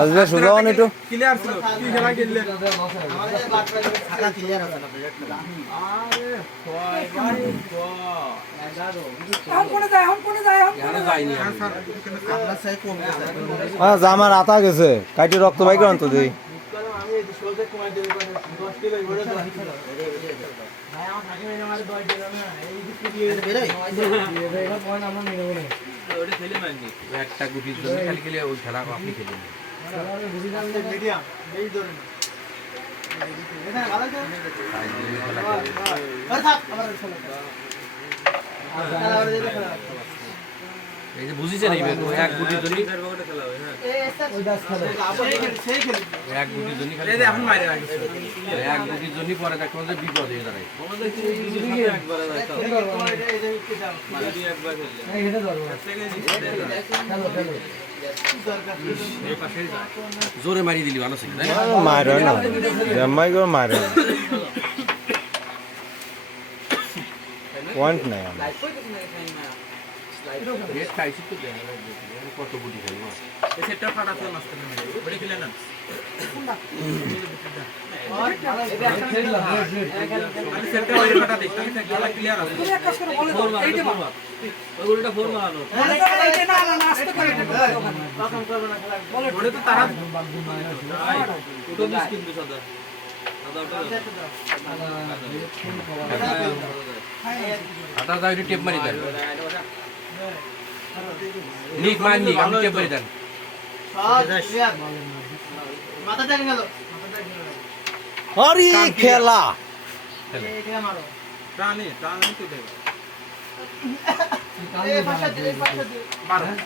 আজকে সোজা হন একটু ক্লিয়ার ছিল। কি খেলা খেললে? ক্লিয়ার হবে না জামার আতা গেছে। কাইটে রক্ত বাই করেন তো দিই। একটা গুটির জন্য খালি খেলে ওই খেলা আপনি খেলেন মিডিয়াম এই ধরে খেলা এই যে এই ব্যাপার, এক জন্য সেই খেলি এক গুটির জন্য এক গুটির জন্য পরে দেখো যে বিপদ হয়ে জোরে মারি দিলি ভালো ছিল? জামাই করে মারে পয়েন্ট নাই কত গুটি খেলব তুমি এক কাজ করো বলে দাও এইটা মা বলে দাও এইটা না না নাস্তা করে বলে তো তারা হাতা দাও একটু টেপ মারি দেন নিক মান নিক আপনি টেপ মারি দেন মাথা দেখে গেল। হরি খেলা।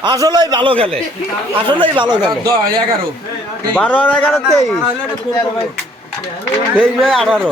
আসলেই ভালো খেলে। আসলেই ভালো খেলে। দশ এগারো। বারো আর এগারো তেইশ। তেইশ। ভাই আঠারো।